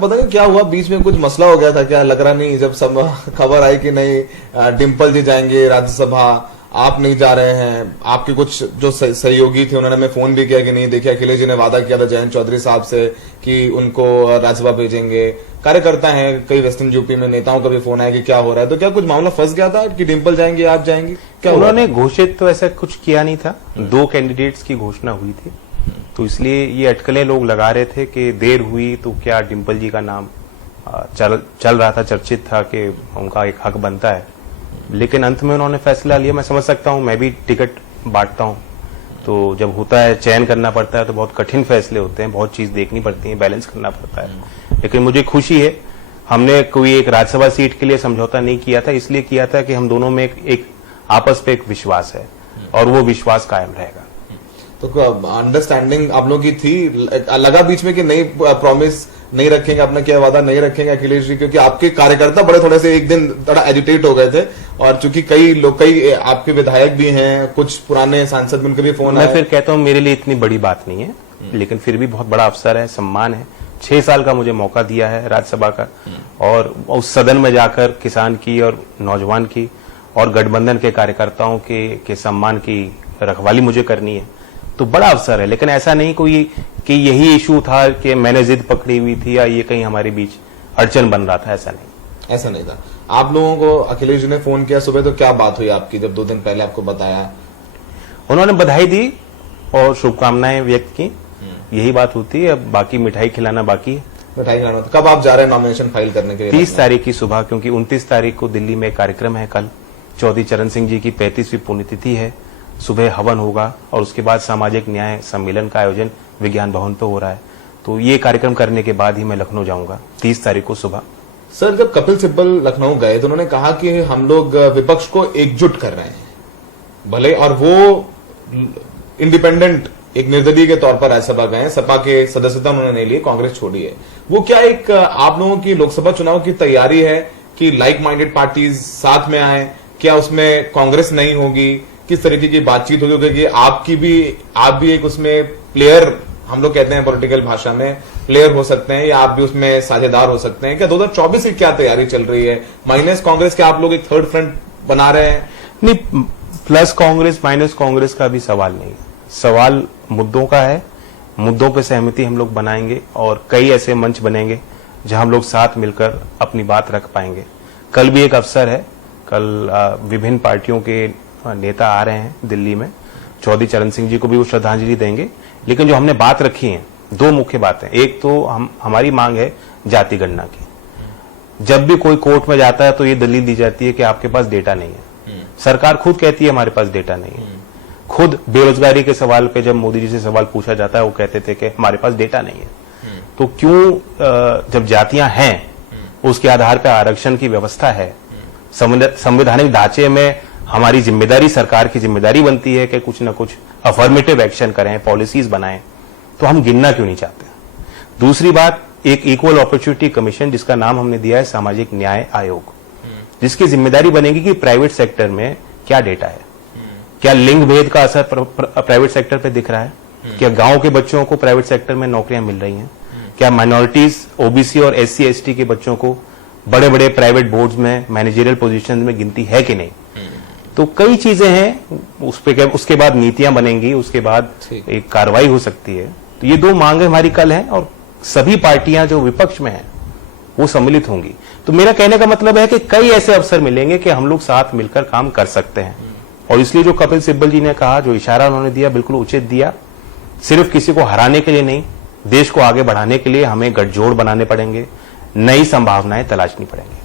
बताइए क्या हुआ, बीच में कुछ मसला हो गया था क्या? लग रहा नहीं, जब सब खबर आई कि नहीं डिम्पल जी जाएंगे राज्यसभा, आप नहीं जा रहे हैं, आपके कुछ जो सहयोगी थे उन्होंने हमें फोन भी किया कि नहीं देखिए अखिलेश जी ने वादा किया था जयंत चौधरी साहब से कि उनको राज्यसभा भेजेंगे। कार्यकर्ता हैं कई वेस्टर्न यूपी में, नेताओं का भी फोन आया कि क्या हो रहा है, तो क्या कुछ मामला फंस गया था कि डिम्पल जाएंगे आप जाएंगे? क्या उन्होंने घोषित तो ऐसा कुछ किया नहीं था, 2 कैंडिडेट्स की घोषणा हुई थी, तो इसलिए ये अटकलें लोग लगा रहे थे कि देर हुई तो क्या डिम्पल जी का नाम चल रहा था, चर्चित था कि उनका एक हक बनता है, लेकिन अंत में उन्होंने फैसला लिया। मैं समझ सकता हूं, मैं भी टिकट बांटता हूं, तो जब होता है चयन करना पड़ता है तो बहुत कठिन फैसले होते हैं, बहुत चीज देखनी पड़ती है, बैलेंस करना पड़ता है। लेकिन मुझे खुशी है, हमने कोई एक राज्यसभा सीट के लिए समझौता नहीं किया था, इसलिए किया था कि हम दोनों में एक आपस पे एक विश्वास है और वो विश्वास कायम रहेगा। तो अंडरस्टैंडिंग आप लोगों की थी, लगा बीच में कि नहीं प्रॉमिस नहीं रखेंगे, अपना क्या वादा नहीं रखेंगे अखिलेश जी, क्योंकि आपके कार्यकर्ता बड़े थोड़े से एक दिन थोड़ा एजिटेट हो गए थे, और चूंकि कई आपके विधायक भी हैं, कुछ पुराने सांसद, उनके भी फोन आए। मैं फिर कहता हूं मेरे लिए इतनी बड़ी बात नहीं है, लेकिन फिर भी बहुत बड़ा अवसर है, सम्मान है। 6 साल का मुझे मौका दिया है राज्यसभा का, और उस सदन में जाकर किसान की और नौजवान की और गठबंधन के कार्यकर्ताओं के सम्मान की रखवाली मुझे करनी है, तो बड़ा अवसर है। लेकिन ऐसा नहीं कोई कि यही इशू था कि मैंने जिद पकड़ी हुई थी या ये कहीं हमारे बीच अड़चन बन रहा था, ऐसा नहीं था। आप लोगों को अखिलेश जी ने फोन किया सुबह, तो क्या बात हुई आपकी जब 2 दिन पहले आपको बताया? उन्होंने बधाई दी और शुभकामनाएं व्यक्त की, यही बात होती है। अब बाकी मिठाई खिलाना बाकी है। मिठाई खिलाना। कब आप जा रहे हैं नॉमिनेशन फाइल करने के लिए? 30 तारीख की सुबह, क्योंकि 29 तारीख को दिल्ली में कार्यक्रम है, कल चौधरी चरण सिंह जी की 35वीं पुण्यतिथि है, सुबह हवन होगा और उसके बाद सामाजिक न्याय सम्मेलन का आयोजन विज्ञान भवन पे हो रहा है, तो ये कार्यक्रम करने के बाद ही मैं लखनऊ जाऊंगा 30 तारीख को सुबह। सर, जब कपिल सिब्बल लखनऊ गए तो उन्होंने कहा कि हम लोग विपक्ष को एकजुट कर रहे हैं, भले, और वो इंडिपेंडेंट एक निर्दलीय के तौर पर राज्यसभा गए, सपा के सदस्यता उन्होंने नहीं ली, कांग्रेस छोड़ी है। वो क्या एक आप लोगों की लोकसभा चुनाव की तैयारी है कि लाइक माइंडेड पार्टीज साथ में आए? क्या उसमें कांग्रेस नहीं होगी? किस तरीके की बातचीत होगी? क्योंकि आप भी एक उसमें प्लेयर, हम लोग कहते हैं पॉलिटिकल भाषा में, प्लेयर हो सकते हैं, या आप भी उसमें साझेदार हो सकते हैं। क्या 2024 की क्या तैयारी चल रही है? माइनस कांग्रेस के आप लोग एक थर्ड फ्रंट बना रहे हैं? नहीं, प्लस कांग्रेस माइनस कांग्रेस का भी सवाल नहीं है, सवाल मुद्दों का है। मुद्दों पे सहमति हम लोग बनाएंगे और कई ऐसे मंच बनेंगे जहां हम लोग साथ मिलकर अपनी बात रख पाएंगे। कल भी एक अवसर है, कल विभिन्न पार्टियों के नेता आ रहे हैं दिल्ली में, चौधरी चरण सिंह जी को भी वो श्रद्धांजलि देंगे। लेकिन जो हमने बात रखी है, 2 मुख्य बातें, एक तो हमारी मांग है जाति गणना की। जब भी कोई कोर्ट में जाता है तो ये दलील दी जाती है कि आपके पास डेटा नहीं है। सरकार खुद कहती है हमारे पास डेटा नहीं है। खुद बेरोजगारी के सवाल पे जब मोदी जी से सवाल पूछा जाता है, वो कहते थे कि हमारे पास डेटा नहीं है। तो क्यों जब जातियां हैं, उसके आधार पर आरक्षण की व्यवस्था है, संवैधानिक ढांचे में हमारी जिम्मेदारी, सरकार की जिम्मेदारी बनती है कि कुछ न कुछ अफर्मेटिव एक्शन करें, पॉलिसीज बनाएं, तो हम गिनना क्यों नहीं चाहते? दूसरी बात, एक इक्वल अपॉर्चुनिटी कमीशन जिसका नाम हमने दिया है सामाजिक न्याय आयोग, जिसकी जिम्मेदारी बनेगी कि प्राइवेट सेक्टर में क्या डेटा है, क्या लिंग भेद का असर प्राइवेट सेक्टर पे दिख रहा है, क्या गांव के बच्चों को प्राइवेट सेक्टर में नौकरियां मिल रही हैं, क्या माइनॉरिटीज, ओबीसी और एससी एसटी के बच्चों को बड़े बड़े प्राइवेट बोर्ड्स में मैनेजरियल पोजीशन में गिनती है कि नहीं। तो कई चीजें हैं, उसके बाद नीतियां बनेंगी, उसके बाद एक कार्रवाई हो सकती है। तो ये 2 मांगे हमारी कल हैं और सभी पार्टियां जो विपक्ष में हैं वो सम्मिलित होंगी। तो मेरा कहने का मतलब है कि कई ऐसे अवसर मिलेंगे कि हम लोग साथ मिलकर काम कर सकते हैं, और इसलिए जो कपिल सिब्बल जी ने कहा, जो इशारा उन्होंने दिया, बिल्कुल उचित दिया। सिर्फ किसी को हराने के लिए नहीं, देश को आगे बढ़ाने के लिए हमें गठजोड़ बनाने पड़ेंगे, नई संभावनाएं तलाशनी पड़ेंगी।